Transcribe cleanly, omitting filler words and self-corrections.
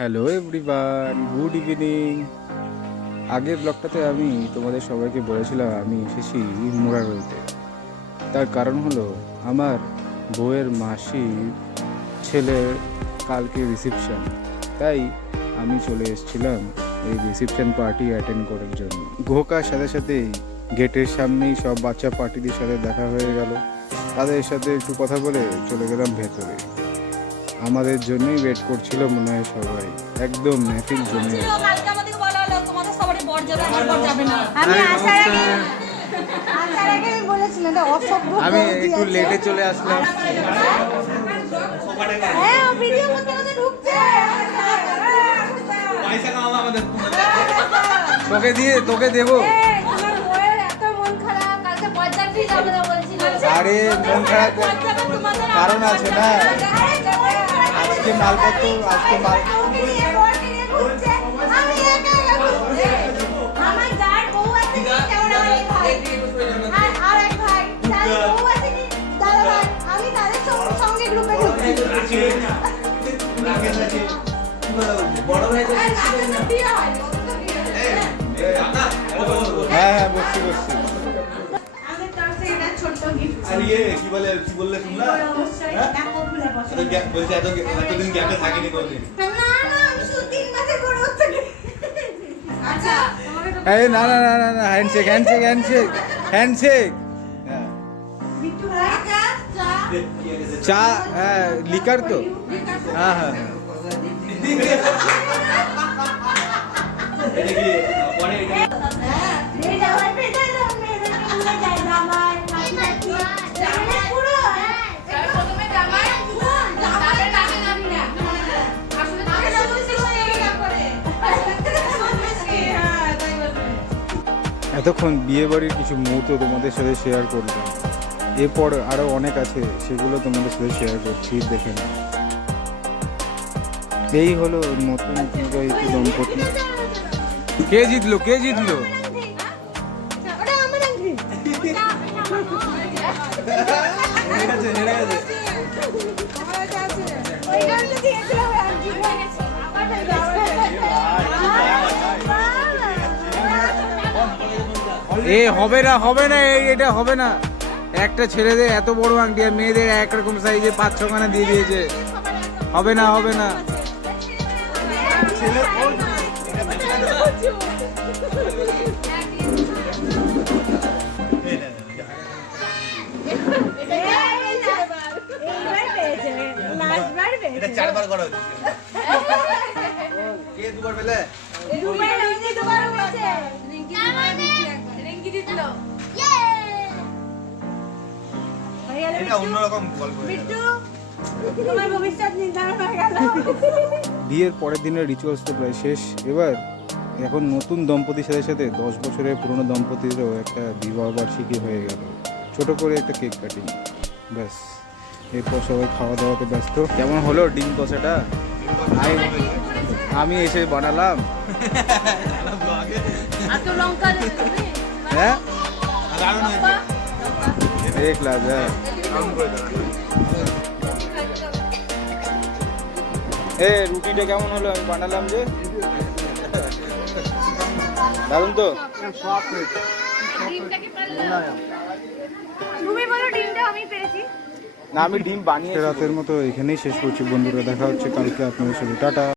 Hello everyone, good evening. আগের ব্লগটাতে আমি তোমাদের সবাইকে বলেছিলাম আমি এসেছি মোরারইতে। তার কারণ হলো আমার বউয়ের মাসির ছেলের কালকে রিসেপশন, তাই আমি চলে এসেছিলাম এই রিসেপশন পার্টি অ্যাটেন্ড করার জন্য। ঘোকার সাথে সাথেই গেটের সামনেই সব বাচ্চা পার্টিদের সাথে দেখা হয়ে গেল। তাদের সাথে একটু কথা বলে চলে গেলাম ভেতরে। আমাদের জন্যই ওয়েট করছিল মনে হয় সবাই, একদম মেহফিল জমে। আমি একটু লেটে চলে আসলাম। তোকে দেবো। আরে মন খারাপ কারণ আছে না, আজকে মালপত্র হ্যাঁ বসছি কি বললে শুনলা? বলছে এতদিন গ্যাপে থাকিনি কোনদিন। না না না না না, হ্যান্ডশেক। চা, হ্যাঁ লিকার তো, হ্যাঁ হ্যাঁ এতক্ষণ বিয়ে বাড়ির কিছু মুহূর্ত তোমাদের সাথে শেয়ার করলাম। এরপর আরো অনেক আছে, সেগুলো তোমাদের সাথে শেয়ার করছি, দেখে না। এই হলো নতুন বিবাহিত দম্পতি। কে জিতলো? হবে না, এটা হবে না। একটা ছেলেদের এত বড় আংটি আর মেয়েদের একরকম সাইজে 5-6 খানা দিয়ে দিয়েছে। হবে না চারবার করা হচ্ছে। কে দুবার পেলে? বিয়ের পরের দিনের রিচুয়ালস তো প্রায় শেষ। এবার এখন নতুন দম্পতির সাথে সাথে 10 বছরের পুরনো দম্পতিরও একটা বিবাহ বার্ষিকী হয়ে গেল, ছোট করে একটা কেক কাটিং, ব্যাস। এরপর সবাই খাওয়া দাওয়াতে ব্যস্ত। কেমন হলো ডিম কষাটা? আমি এসে বানালাম। হ্যাঁ দেখলাম। রুটিটা কেমন হলো? আমি বানালাম যে, দারুন তো। না, আমি ডিম বানিয়ে। রাতের মতো এখানেই শেষ করছি বন্ধুরা, দেখা হচ্ছে কালকে আপনাদের সাথে। টাটা।